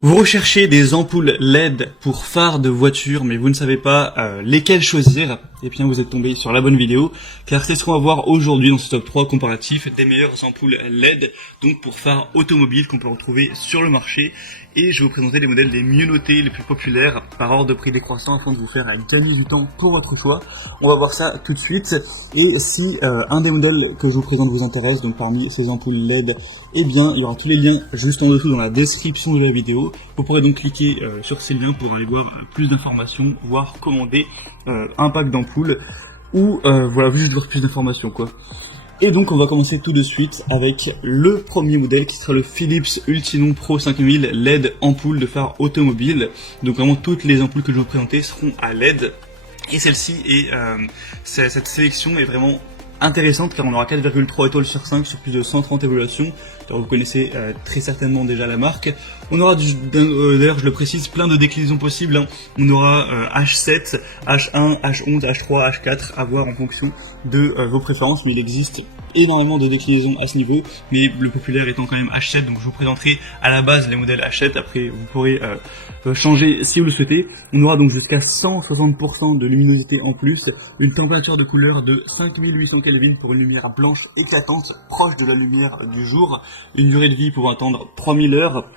Vous recherchez des ampoules LED pour phares de voiture, mais vous ne savez pas lesquelles choisir, et bien vous êtes tombé sur la bonne vidéo, car c'est ce qu'on va voir aujourd'hui dans ce top 3 comparatif des meilleures ampoules LED, donc pour phares automobiles qu'on peut retrouver sur le marché, et je vais vous présenter les modèles les mieux notés, les plus populaires, par ordre de prix décroissant, afin de vous faire gagner du temps pour votre choix. On va voir ça tout de suite, et si un des modèles que je vous présente vous intéresse, donc parmi ces ampoules LED, eh bien il y aura tous les liens juste en dessous dans la description de la vidéo. Vous pourrez donc cliquer sur ces liens pour aller voir plus d'informations, voire commander un pack d'ampoules, ou voilà, juste voir plus d'informations quoi. Et donc on va commencer tout de suite avec le premier modèle qui sera le Philips Ultinon Pro 5000 LED ampoule de phare automobile. Donc vraiment toutes les ampoules que je vais vous présenter seront à LED. Et celle-ci est, cette sélection est vraiment intéressante car on aura 4,3 étoiles sur 5 sur plus de 130 évaluations. Alors vous connaissez très certainement déjà la marque. On aura d'ailleurs je le précise plein de déclinaisons possibles, hein. On aura H7, H1, H11, H3, H4 à voir en fonction de vos préférences, mais il existe énormément de déclinaisons à ce niveau, mais le populaire étant quand même H7, donc je vous présenterai à la base les modèles H7, après vous pourrez changer si vous le souhaitez. On aura donc jusqu'à 160% de luminosité en plus, une température de couleur de 5800 Kelvin pour une lumière blanche éclatante, proche de la lumière du jour, une durée de vie pouvant atteindre 3000 heures,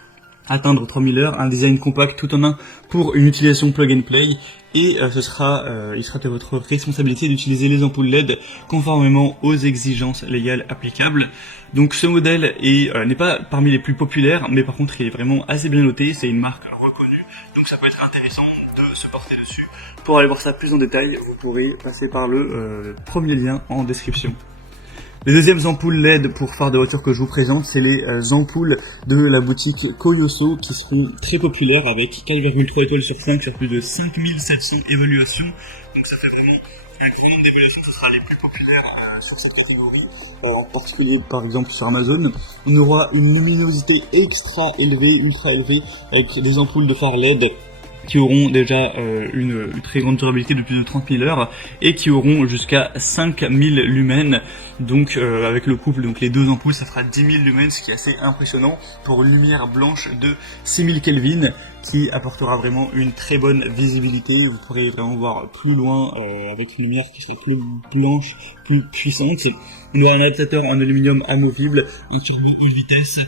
un design compact tout en un pour une utilisation plug and play, et il sera de votre responsabilité d'utiliser les ampoules LED conformément aux exigences légales applicables. Donc ce modèle n'est pas parmi les plus populaires, mais par contre il est vraiment assez bien noté, c'est une marque reconnue, donc ça peut être intéressant de se porter dessus. Pour aller voir ça plus en détail, vous pourrez passer par le premier lien en description. Les deuxièmes ampoules LED pour phare de voiture que je vous présente, c'est les ampoules de la boutique Koyoso qui seront très populaires avec 4,3 étoiles sur 5 sur plus de 5700 évaluations. Donc ça fait vraiment un grand nombre d'évaluations, ce sera les plus populaires sur cette catégorie, en particulier par exemple sur Amazon. On aura une luminosité extra élevée, ultra élevée, avec des ampoules de phare LED qui auront déjà une très grande durabilité de plus de 30 000 heures et qui auront jusqu'à 5000 lumens, donc avec le couple, donc les deux ampoules, ça fera 10 000 lumens, ce qui est assez impressionnant pour une lumière blanche de 6000 Kelvin qui apportera vraiment une très bonne visibilité. Vous pourrez vraiment voir plus loin avec une lumière qui serait plus blanche, plus puissante. On aura un adaptateur en aluminium amovible, un turbo haute vitesse,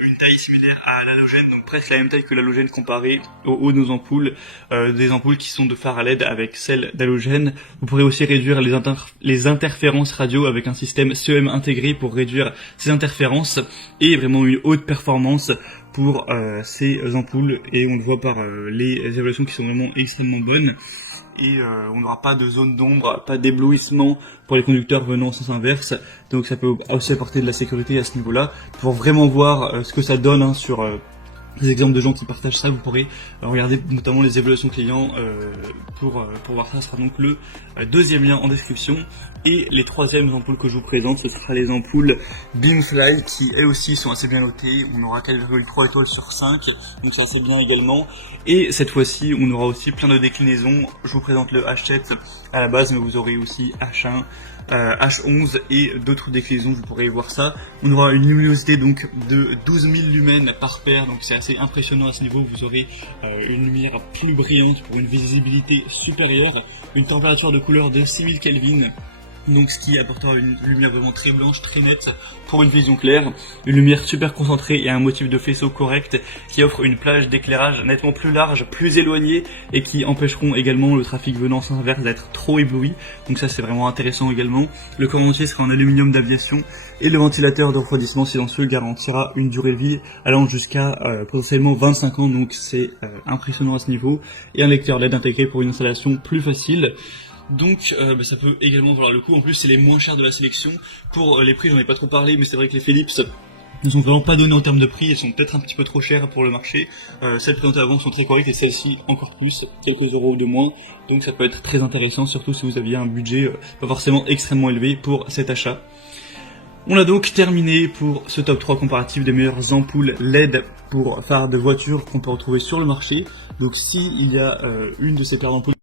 une taille similaire à l'halogène, donc presque la même taille que l'halogène comparé au haut de nos ampoules, des ampoules qui sont de phare à LED avec celles d'halogène. Vous pourrez aussi réduire les interférences radio avec un système CEM intégré pour réduire ces interférences, et vraiment une haute performance pour ces ampoules, et on le voit par les évaluations qui sont vraiment extrêmement bonnes. Et on n'aura pas de zone d'ombre, pas d'éblouissement pour les conducteurs venant en sens inverse, donc ça peut aussi apporter de la sécurité à ce niveau-là. Pour vraiment voir ce que ça donne, hein, sur des exemples de gens qui partagent ça, vous pourrez regarder notamment les évaluations clients pour voir ça. Ce sera donc le deuxième lien en description. Et les troisièmes ampoules que je vous présente, ce sera les ampoules Beamfly qui elles aussi sont assez bien notées. On aura 4,3 étoiles sur 5, donc c'est assez bien également. Et cette fois-ci, on aura aussi plein de déclinaisons. Je vous présente le H7 à la base, mais vous aurez aussi H1, H11 et d'autres déclinaisons, vous pourrez voir ça. On aura une luminosité donc de 12 000 lumens par paire, donc c'est assez impressionnant à ce niveau. Vous aurez une lumière plus brillante pour une visibilité supérieure, une température de couleur de 6000 Kelvin, donc ce qui apportera une lumière vraiment très blanche, très nette pour une vision claire, une lumière super concentrée et un motif de faisceau correct qui offre une plage d'éclairage nettement plus large, plus éloignée, et qui empêcheront également le trafic venant en sens inverse d'être trop ébloui, donc ça c'est vraiment intéressant également. Le corps entier sera en aluminium d'aviation et le ventilateur de refroidissement silencieux garantira une durée de vie allant jusqu'à potentiellement 25 ans, donc c'est impressionnant à ce niveau, et un lecteur LED intégré pour une installation plus facile. Donc ça peut également valoir le coup. En plus c'est les moins chers de la sélection. Pour les prix j'en ai pas trop parlé, mais c'est vrai que les Philips ne sont vraiment pas donnés en termes de prix, elles sont peut-être un petit peu trop chères pour le marché. Celles présentées avant sont très correctes et celles-ci encore plus, quelques euros de moins, donc ça peut être très intéressant, surtout si vous aviez un budget pas forcément extrêmement élevé pour cet achat. On a donc terminé pour ce top 3 comparatif des meilleures ampoules LED pour phare de voiture qu'on peut retrouver sur le marché. Donc si il y a une de ces paires d'ampoules